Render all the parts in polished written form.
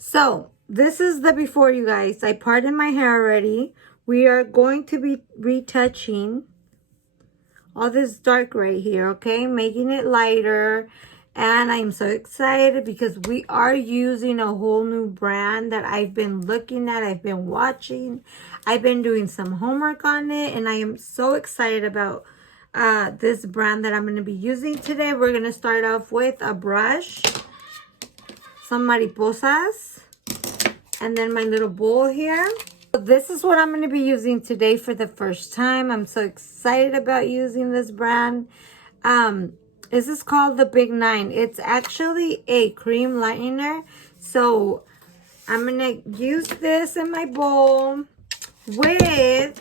So this is the before, you guys. I parted my hair already. We are going to be retouching all this dark right here, okay? Making it lighter. And I'm so excited because we are using a whole new brand that I've been looking at. I've been watching. I've been doing some homework on it. And I am so excited about this brand that I'm going to be using today. We're going to start off with a brush, some mariposas, and then my little bowl here. So this is what I'm going to be using today for the first time. I'm so excited about using this brand. This is called the Big 9. It's actually a cream lightener. So I'm going to use this in my bowl with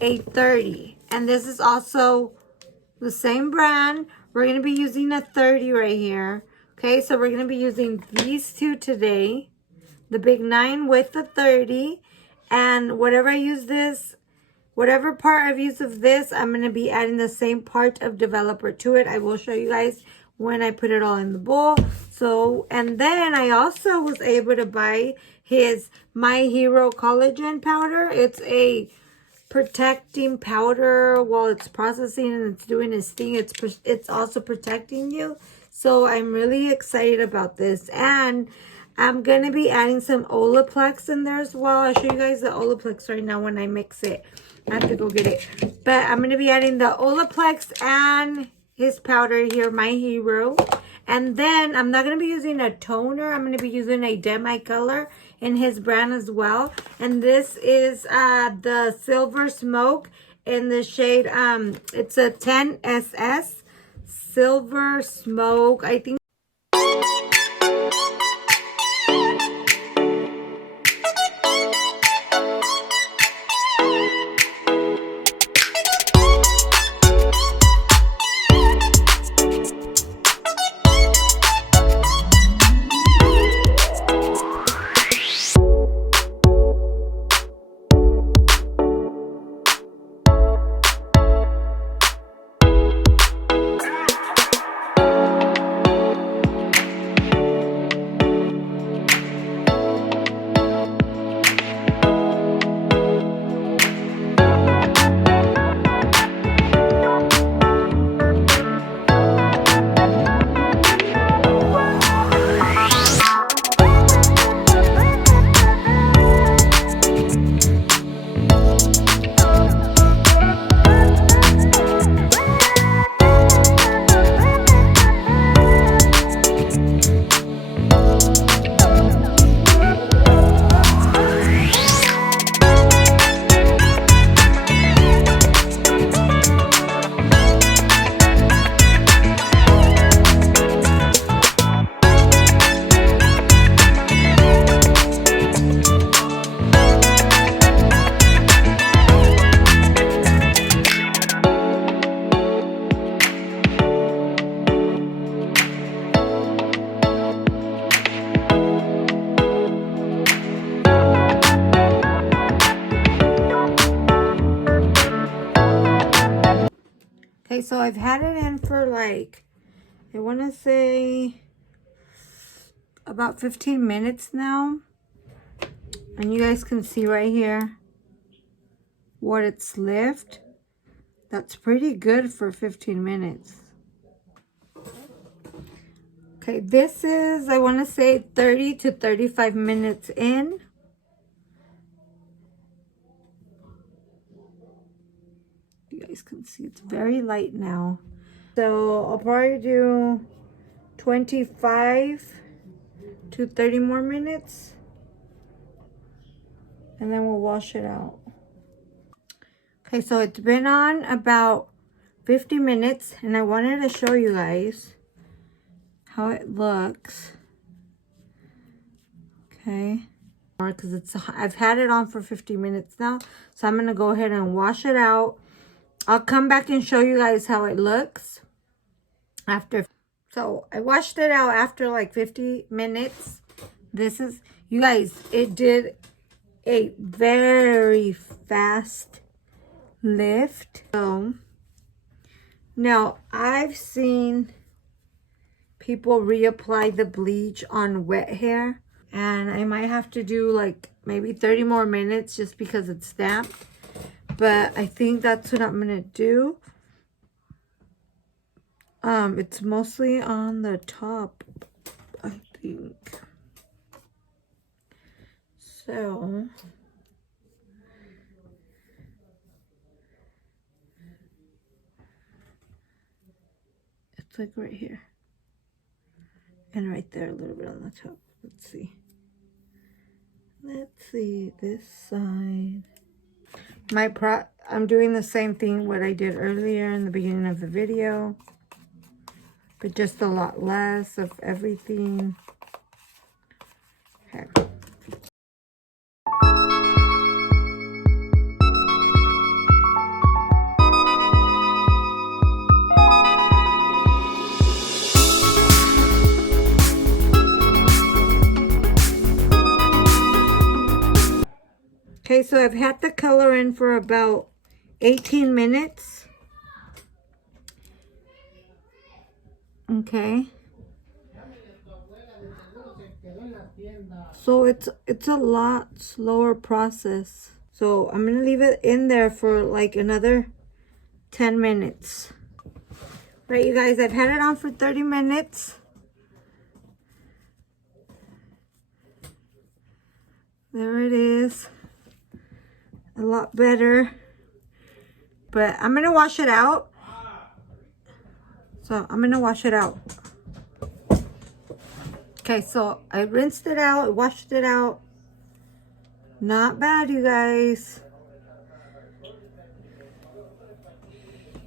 a 30. And this is also the same brand. We're going to be using a 30 right here. Okay, so we're going to be using these two today. The Big 9 with the 30. And whatever I use this, whatever part of use of this, I'm going to be adding the same part of developer to it. I will show you guys when I put it all in the bowl. So, and then I also was able to buy his My Hero collagen powder. It's a protecting powder while it's processing and it's doing its thing. It's also protecting you. So I'm really excited about this. And I'm going to be adding some Olaplex in there as well. I'll show you guys the Olaplex right now when I mix it. I have to go get it. But I'm going to be adding the Olaplex and his powder here, My Hero. And then I'm not going to be using a toner. I'm going to be using a demi color in his brand as well. And this is the Silver Smoke in the shade, it's a 10SS Silver Smoke. I think. Okay, so I've had it in for like, I want to say about 15 minutes now. And you guys can see right here what it's left. That's pretty good for 15 minutes. Okay, this is, I want to say 30 to 35 minutes in. You guys can see it's very light now. So I'll probably do 25 to 30 more minutes. And then we'll wash it out. Okay, so it's been on about 50 minutes. And I wanted to show you guys how it looks. Okay. Because I've had it on for 50 minutes now. So I'm going to go ahead and wash it out. I'll come back and show you guys how it looks after. So I washed it out after like 50 minutes. This is, you guys, it did a very fast lift. So now I've seen people reapply the bleach on wet hair. And I might have to do like maybe 30 more minutes just because it's damp. But I think that's what I'm going to do. It's mostly on the top, I think. So it's like right here. And right there a little bit on the top. Let's see. Let's see this side. I'm doing the same thing what I did earlier in the beginning of the video, but just a lot less of everything. Okay. Okay, so I've had the color in for about 18 minutes. Okay. So it's a lot slower process. So I'm going to leave it in there for like another 10 minutes. Right, you guys, I've had it on for 30 minutes. There it is. A lot better. But I'm going to wash it out. So I'm going to wash it out. Okay, so I rinsed it out, washed it out. Not bad, you guys.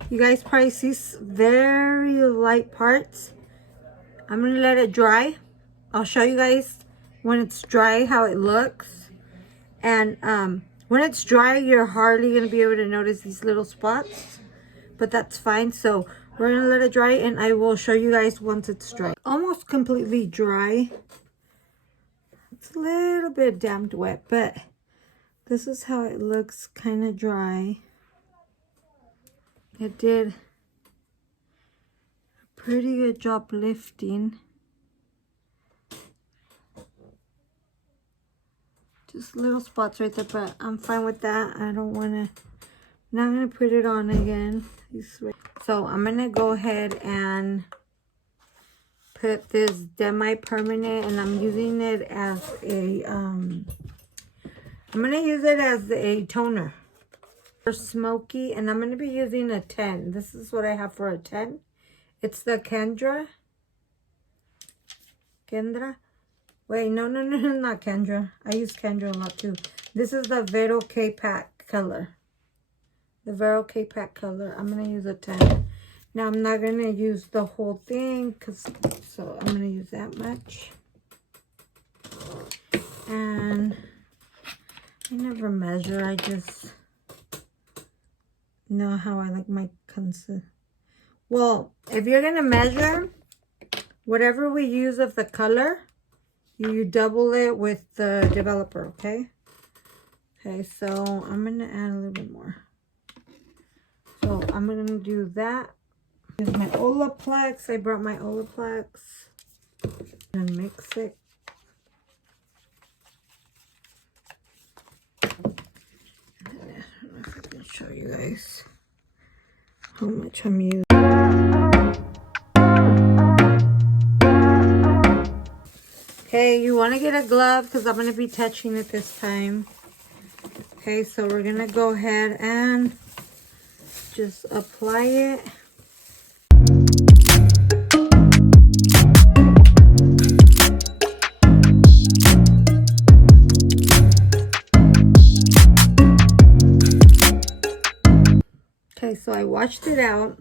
You guys probably see very light parts. I'm going to let it dry. I'll show you guys when it's dry how it looks. And when it's dry, you're hardly going to be able to notice these little spots. But that's fine. So we're going to let it dry and I will show you guys once it's dry. Almost completely dry. It's a little bit damp wet, but this is how it looks, kind of dry. It did a pretty good job lifting. Just little spots right there, but I'm fine with that. I don't want to, not going to put it on again. So I'm going to go ahead and put this demi-permanent, and I'm using it as a, I'm going to use it as a toner for smoky, and I'm going to be using a 10. This is what I have for a 10. It's the Kendra. Wait, no, not Kendra. I use Kendra a lot too. This is the Vero K-Pack color. The Vero K-Pack color. I'm going to use a 10. Now, I'm not going to use the whole thing, so I'm going to use that much. And I never measure. I just know how I like my consistency. Well, if you're going to measure, whatever we use of the color, you double it with the developer, okay? Okay, so I'm going to add a little bit more. So I'm going to do that. Here's my Olaplex. I brought my Olaplex. And mix it. I don't know if I can show you guys how much I'm using. Okay, you want to get a glove because I'm going to be touching it this time. Okay, so we're going to go ahead and just apply it. Okay, so I washed it out.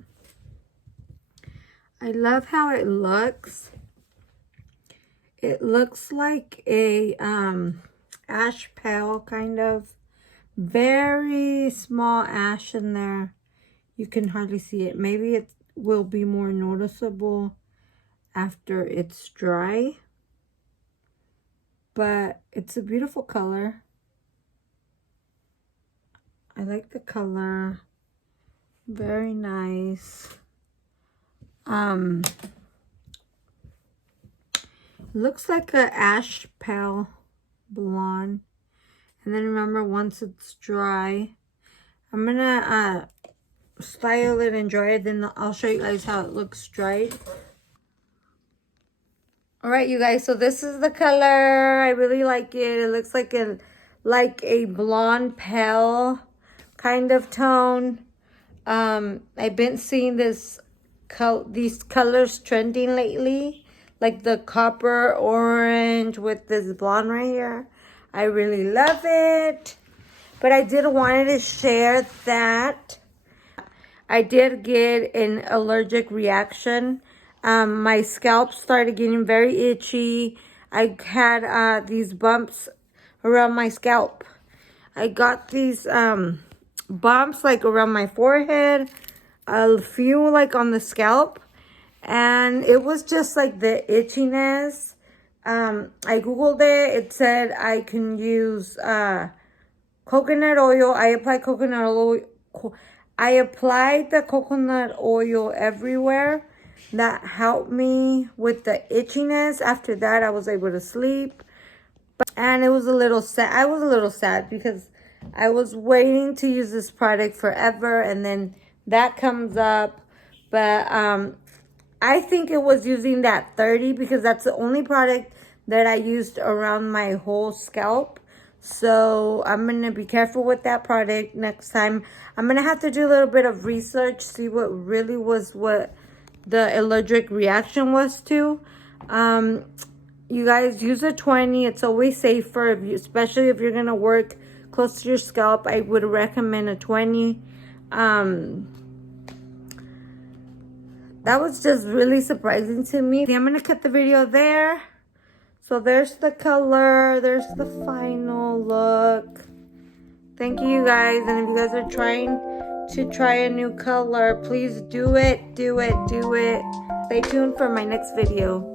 I love how it looks. It looks like a ash pale kind of. Very small ash in there. You can hardly see it. Maybe it will be more noticeable after it's dry. But it's a beautiful color. I like the color. Very nice. Looks like a ash pale blonde. And then remember, once it's dry, I'm gonna style it and dry it. Then I'll show you guys how it looks dried. All right, you guys. So this is the color. I really like it. It looks like a blonde pale kind of tone. I've been seeing these colors trending lately, like the copper orange with this blonde right here. I really love it. But I did want to share that I did get an allergic reaction. My scalp started getting very itchy. I had these bumps around my scalp. I got these bumps like around my forehead, a few like on the scalp, and it was just like the itchiness. I googled it. It said I can use coconut oil. I applied coconut oil. I applied the coconut oil everywhere. That helped me with the itchiness. After that, I was able to sleep. And it was a little sad. I was a little sad because I was waiting to use this product forever, and then that comes up. But I think it was using that 30 because that's the only product that I used around my whole scalp. So I'm going to be careful with that product next time. I'm going to have to do a little bit of research, see what really was what the allergic reaction was to. You guys use a 20. It's always safer, especially if you're going to work close to your scalp. I would recommend a 20. That was just really surprising to me. I'm going to cut the video there. So there's the color. There's the final look. Thank you guys. And if you guys are trying to try a new color, please do it. Do it. Do it. Stay tuned for my next video.